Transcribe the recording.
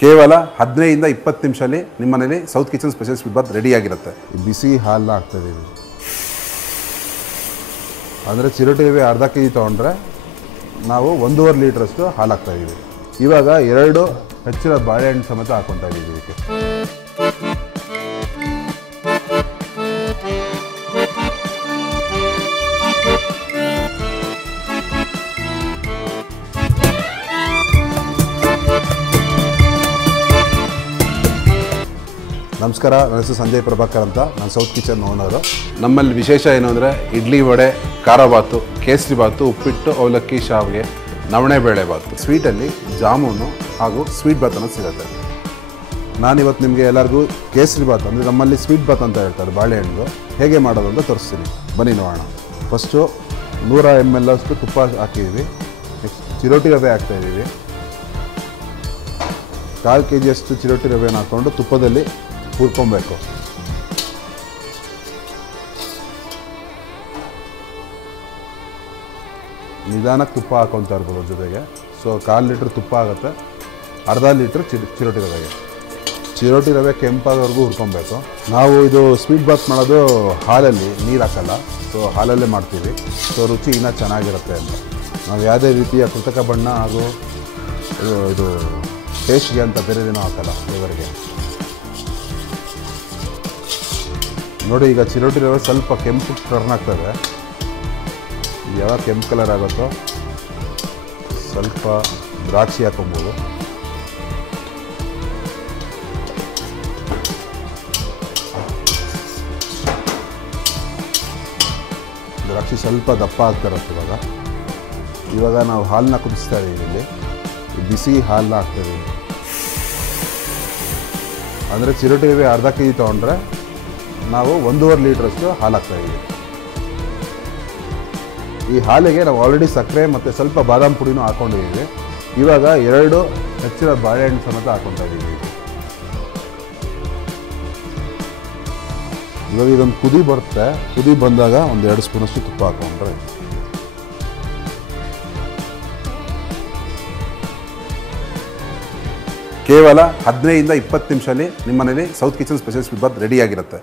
ಕೇವಲ 15 ಇಂದ 20 ನಿಮಿಷದಲ್ಲಿ ನಿಮ್ಮ ಮನೆಯಲ್ಲಿ south kitchen special sweet bath ready ಆಗಿರುತ್ತೆ. ಬಿಸಿ ಹಾಲನ್ನ ಹಾಕ್ತಾಯಿದ್ದೀವಿ. ಅಂದರೆ ಚಿರೋಟಿ ರವೆ ಅರ್ಧ ಕೆಜಿ ತೊಗೊಂಡ್ರೆ ನಾವು 1.5 ಲೀಟ್ರಷ್ಟು ಹಾಲು ಹಾಕ್ತಾಯಿದ್ದೀವಿ. ಇವಾಗ 2 ಹೆಚ್ಚಿನ ಬಾಳೆಹಣ್ಣು ಸಮೇತ ಹಾಕ್ಕೊತಾ ಇದ್ದೀವಿ ಇದಕ್ಕೆ. ನಮಸ್ಕಾರ, ನನ್ನ ಹೆಸರು ಸಂಜಯ್ ಪ್ರಭಾಕರ್ ಅಂತ. ನಾನು ಸೌತ್ ಕಿಚನ್ ಓನರು. ನಮ್ಮಲ್ಲಿ ವಿಶೇಷ ಏನು ಅಂದರೆ ಇಡ್ಲಿ ವಡೆ, ಖಾರ ಬಾತು, ಕೇಸರಿ ಬಾತು, ಉಪ್ಪಿಟ್ಟು, ಅವಲಕ್ಕಿ, ಶಾವಿಗೆ, ನವಣೆ ಬೇಳೆ ಬಾತು, ಸ್ವೀಟಲ್ಲಿ ಜಾಮೂನು ಹಾಗೂ ಸ್ವೀಟ್ ಬಾತ್ ಅನ್ನೋದು ಸಿಗುತ್ತೆ. ನಾನಿವತ್ತು ನಿಮಗೆ ಎಲ್ಲರಿಗೂ ಕೇಸರಿ ಬಾತ್ ಅಂದರೆ ನಮ್ಮಲ್ಲಿ ಸ್ವೀಟ್ ಬಾತ್ ಅಂತ ಹೇಳ್ತಾರೆ ಬಾಳೆಹಣ್ಣು, ಹೇಗೆ ಮಾಡೋದು ಅಂತ ತೋರಿಸ್ತೀನಿ. ಬನ್ನಿ ನೋಡೋಣ. ಫಸ್ಟು 100 ml ಅಷ್ಟು ತುಪ್ಪ ಹಾಕಿದ್ದೀವಿ. ನೆಕ್ಸ್ಟ್ ಚಿರೋಟಿ ರವೆ ಹಾಕ್ತಾಯಿದ್ದೀವಿ. 1/4 kg ಅಷ್ಟು ಚಿರೋಟಿ ರವೆನ ಹಾಕ್ಕೊಂಡು ತುಪ್ಪದಲ್ಲಿ ಹುರ್ಕೊಬೇಕು. ನಿಧಾನಕ್ಕೆ ತುಪ್ಪ ಹಾಕೊತಾ ಇರ್ಬೋದು ಜೊತೆಗೆ. ಸೊ 1/4 ಲೀಟ್ರ್ ತುಪ್ಪ ಆಗುತ್ತೆ. ಅರ್ಧ ಲೀಟ್ರ್ ಚಿರೋಟಿ ರವೆಗೆ. ಚಿರೋಟಿ ರವೆ ಕೆಂಪಾಗೋವರೆಗೂ ಹುರ್ಕೊಬೇಕು. ನಾವು ಇದು ಸ್ವೀಟ್ ಬಾತ್ ಮಾಡೋದು ಹಾಲಲ್ಲಿ, ನೀರು ಹಾಕಲ್ಲ. ಸೊ ಹಾಲಲ್ಲೇ ಮಾಡ್ತೀವಿ. ಸೊ ರುಚಿ ಇನ್ನೂ ಚೆನ್ನಾಗಿರುತ್ತೆ ಅಂತ. ನಾವು ಯಾವುದೇ ರೀತಿಯ ಕೃತಕ ಬಣ್ಣ ಹಾಗೂ ಇದು ಟೇಸ್ಟ್ಗೆ ಅಂತ ಬೇರೆದೇನೂ ಹಾಕಲ್ಲ ಫ್ಲೇವರ್ಗೆ. ನೋಡಿ, ಈಗ ಚಿರೋಟಿ ರವೆ ಸ್ವಲ್ಪ ಕೆಂಪು ಟರ್ನ್ ಆಗ್ತದೆ. ಯಾವಾಗ ಕೆಂಪು ಕಲರ್ ಆಗುತ್ತೋ ಸ್ವಲ್ಪ ದ್ರಾಕ್ಷಿ ಹಾಕೊಬೋದು. ದ್ರಾಕ್ಷಿ ಸ್ವಲ್ಪ ದಪ್ಪ ಆಗ್ತಿರುತ್ತೆ. ಇವಾಗ ನಾವು ಹಾಲನ್ನ ಕುದಿಸ್ತಾ ಇದ್ದೀವಿ. ಇಲ್ಲಿ ಬಿಸಿ ಹಾಲನ್ನ ಹಾಕ್ತಾಯಿದ್ದೀವಿ. ಅಂದರೆ ಚಿರೋಟಿ ರವೆ ಅರ್ಧ ಕೆಜಿ ತೊಗೊಂಡ್ರೆ ನಾವು 1.5 ಲೀಟ್ರಷ್ಟು ಹಾಲು ಹಾಕ್ತಾಯಿದ್ದೀವಿ. ಈ ಹಾಲಿಗೆ ನಾವು ಆಲ್ರೆಡಿ ಸಕ್ಕರೆ ಮತ್ತು ಸ್ವಲ್ಪ ಬಾದಾಮ್ ಪುಡಿನೂ ಹಾಕ್ಕೊಂಡಿದ್ದೀವಿ. ಇವಾಗ 2 ಹೆಚ್ಚಿನ ಬಾಳೆಹಣ್ಣು ಸಮೇತ ಹಾಕ್ಕೊತಾ ಇದ್ದೀವಿ. ಇವಾಗ ಇದೊಂದು ಕುದಿ ಬರುತ್ತೆ. ಕುದಿ ಬಂದಾಗ 1-2 ಸ್ಪೂನಷ್ಟು ತುಪ್ಪ ಹಾಕ್ಕೊಂಡ್ರೆ ಕೇವಲ 15 ಇಂದ 20 ನಿಮಿಷದಲ್ಲಿ ನಿಮ್ಮ ಮನೆಯಲ್ಲಿ south kitchen special sweet bath ready ಆಗಿರುತ್ತೆ.